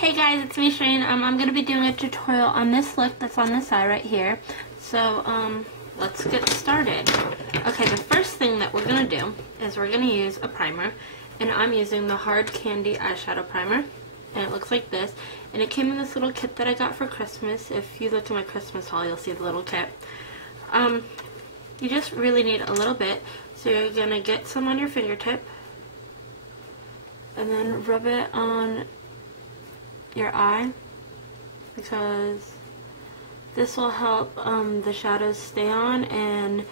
Hey guys, it's me Shane. I'm going to be doing a tutorial on this look that's on this eye right here. So, let's get started. Okay, the first thing that we're going to do is we're going to use a primer. And I'm using the Hard Candy Eyeshadow Primer. And it looks like this. And it came in this little kit that I got for Christmas. If you look at my Christmas haul, you'll see the little kit. You just really need a little bit. So you're going to get some on your fingertip. And then rub it on your eye, because this will help the shadows stay on and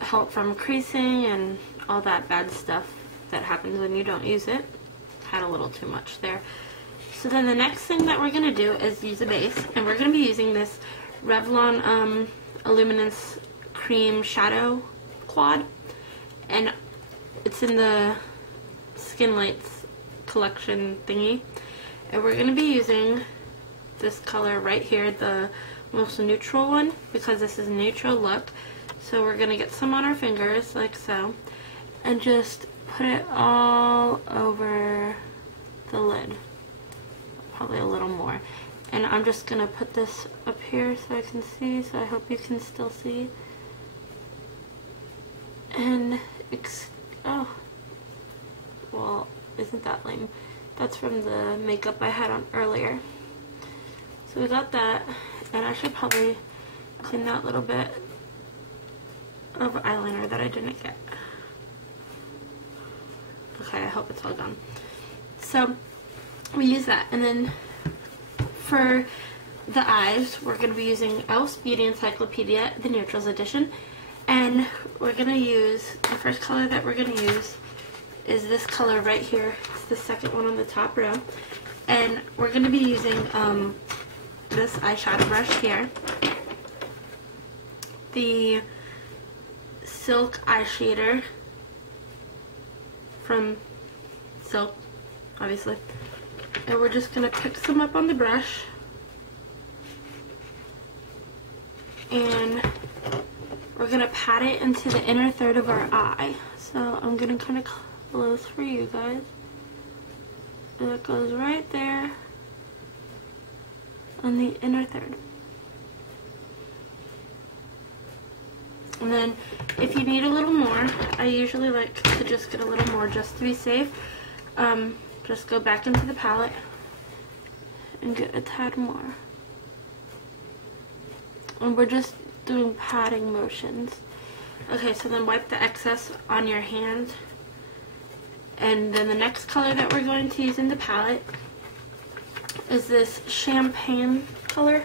help from creasing and all that bad stuff that happens when you don't use it. Had a little too much there. So then the next thing that we're going to do is use a base, and we're going to be using this Revlon Illuminance Cream Shadow Quad, and it's in the Skin Lights collection thingy. And we're going to be using this color right here, the most neutral one, because this is a neutral look. So we're going to get some on our fingers, like so, and just put it all over the lid. Probably a little more. And I'm just going to put this up here so I can see, so I hope you can still see. And, oh, well, isn't that lame? That's from the makeup I had on earlier. So we got that, and I should probably clean that little bit of eyeliner that I didn't get. Okay, I hope it's all gone. So we use that, and then for the eyes, we're going to be using e.l.f. Beauty Encyclopedia, the Neutrals edition, and we're going to use, the first color that we're going to use is this color right here. It's the second one on the top row. And we're going to be using this eyeshadow brush here. The Silk Eye Shader from Silk, obviously. And we're just going to pick some up on the brush. And we're going to pat it into the inner third of our eye. So I'm going to kind of close for you guys. And it goes right there on the inner third. And then if you need a little more, I usually like to just get a little more just to be safe. Just go back into the palette and get a tad more. And we're just doing patting motions. Okay, so then wipe the excess on your hand. And then the next color that we're going to use in the palette is this champagne color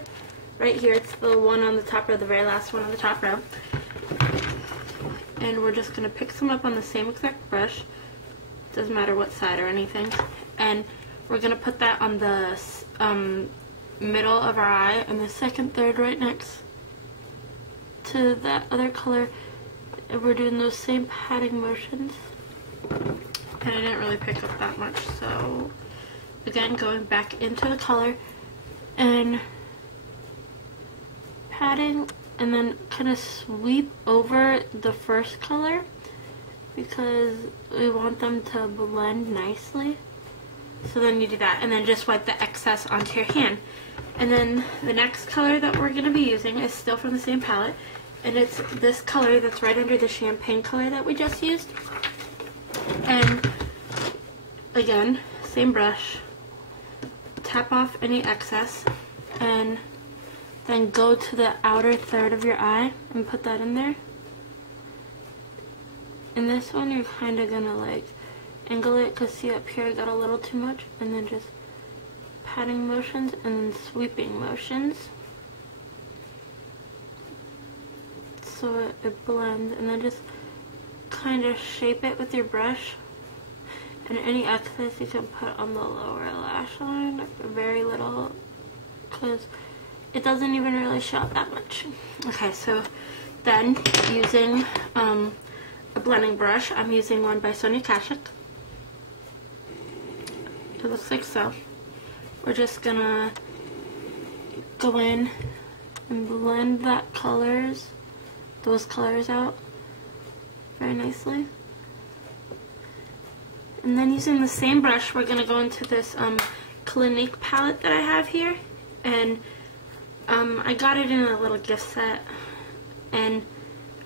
right here. It's the one on the top row, the very last one on the top row. And we're just going to pick some up on the same exact brush. Doesn't matter what side or anything. And we're going to put that on the middle of our eye and the second third right next to that other color. And we're doing those same patting motions. And I didn't really pick up that much, so again, going back into the color and patting, and then kind of sweep over the first color because we want them to blend nicely. So then you do that, and then just wipe the excess onto your hand. And then the next color that we're going to be using is still from the same palette, and it's this color that's right under the champagne color that we just used. And again, same brush, tap off any excess, and then go to the outer third of your eye and put that in there. And this one you're kind of gonna like angle it, because see up here I got a little too much, and then just patting motions and then sweeping motions so it blends, and then just kind of shape it with your brush. And any excess you can put on the lower lash line, very little, because it doesn't even really show up that much. Okay, so then using a blending brush, I'm using one by Sonia Kashuk. It looks like so. We're just gonna go in and blend those colors out very nicely. And then using the same brush, we're going to go into this Clinique palette that I have here, and I got it in a little gift set, and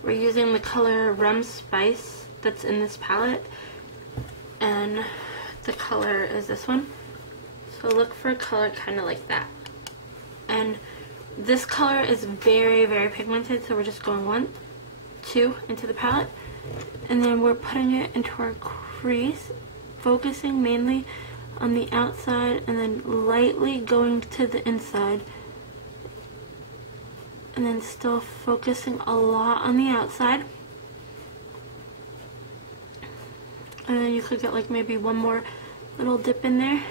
we're using the color Rum Spice that's in this palette, and the color is this one. So look for a color kind of like that. And this color is very, very pigmented, so we're just going 1, 2 into the palette, and then we're putting it into our crease, focusing mainly on the outside and then lightly going to the inside, and then still focusing a lot on the outside. And then you could get like maybe one more little dip in there.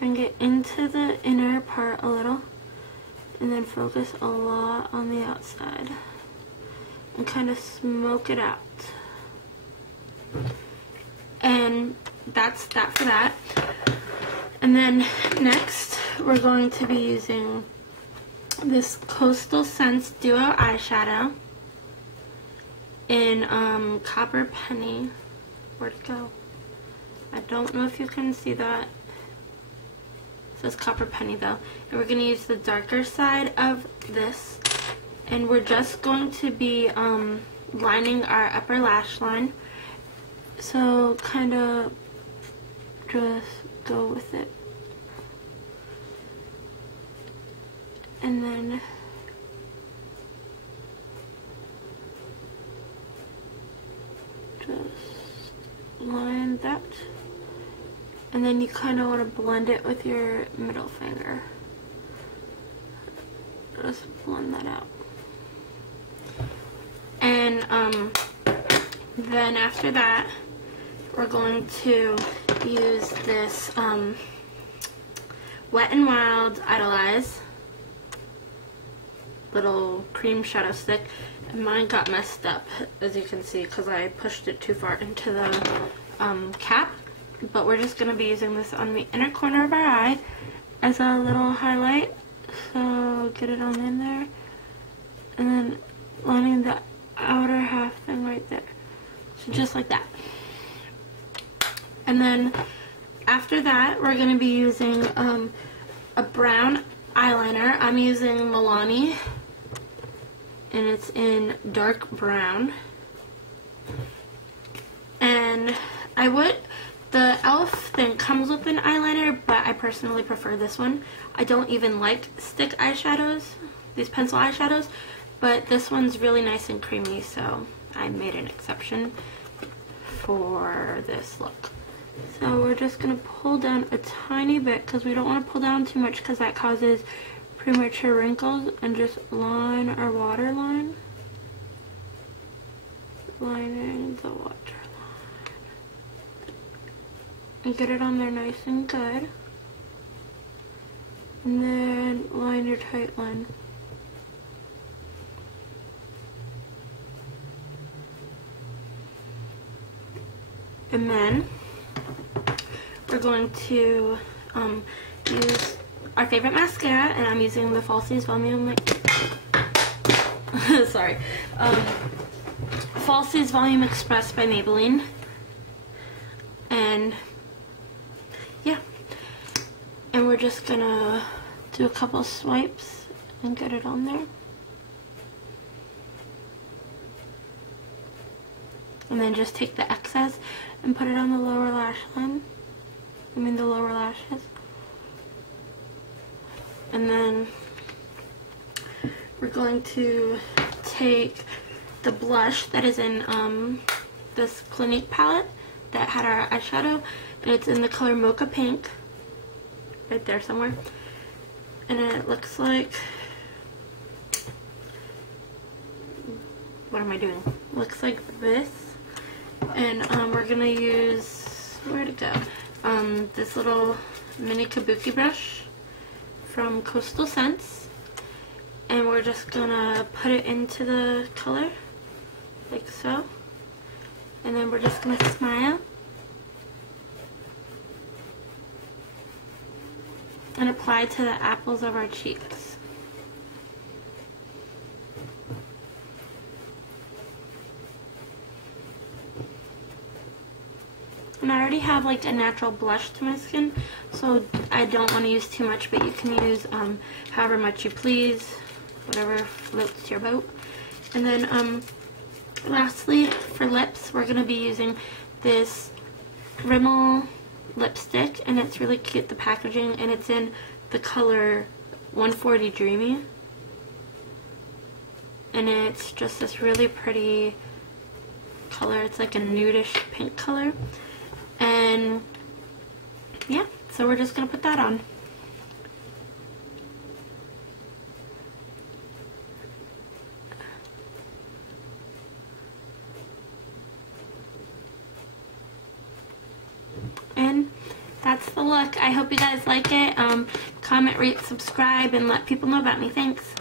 Bring it into the inner part a little. And then focus a lot on the outside. And kind of smoke it out. And that's that for that. And then next, we're going to be using this Coastal Scents Duo eyeshadow in Copper Penny. Where'd it go? I don't know if you can see that. It says Copper Penny though. And we're going to use the darker side of this. And we're just going to be lining our upper lash line. So kind of just go with it. And then just line that. And then you kind of want to blend it with your middle finger. Just blend that out. And then after that, we're going to use this Wet n Wild Idolize little cream shadow stick, and mine got messed up, as you can see, because I pushed it too far into the cap. But we're just going to be using this on the inner corner of our eye as a little highlight. So get it on in there, and then lining the outer half thing right there. So just like that. And then after that, we're going to be using a brown eyeliner. I'm using Milani, and it's in dark brown. And the e.l.f. thing comes with an eyeliner, but I personally prefer this one. I don't even like stick eyeshadows, these pencil eyeshadows, but this one's really nice and creamy, so I made an exception for this look. So we're just going to pull down a tiny bit, because we don't want to pull down too much, because that causes premature wrinkles, and just line our waterline. Lining the waterline. And get it on there nice and good. And then line your tight line. And then we're going to use our favorite mascara, and I'm using the Falsies Volume sorry. Falsies Volume Express by Maybelline. And yeah. And we're just gonna do a couple swipes and get it on there. And then just take the excess and put it on the lower lash line. The lower lashes. And then we're going to take the blush that is in this Clinique palette that had our eyeshadow, and it's in the color Mocha Pink, right there somewhere. And it looks like, what am I doing? Looks like this. And we're gonna use, where'd it go? This little mini kabuki brush from Coastal Scents, and we're just gonna put it into the color like so, and then we're just gonna smile and apply to the apples of our cheeks. And I already have like a natural blush to my skin, so I don't want to use too much, but you can use however much you please, whatever floats your boat. And then lastly, for lips, we're going to be using this Rimmel lipstick, and it's really cute, the packaging, and it's in the color 140 Dreamy. And it's just this really pretty color. It's like a nudish pink color. And yeah, so we're just going to put that on. And that's the look. I hope you guys like it. Comment, rate, subscribe, and let people know about me. Thanks.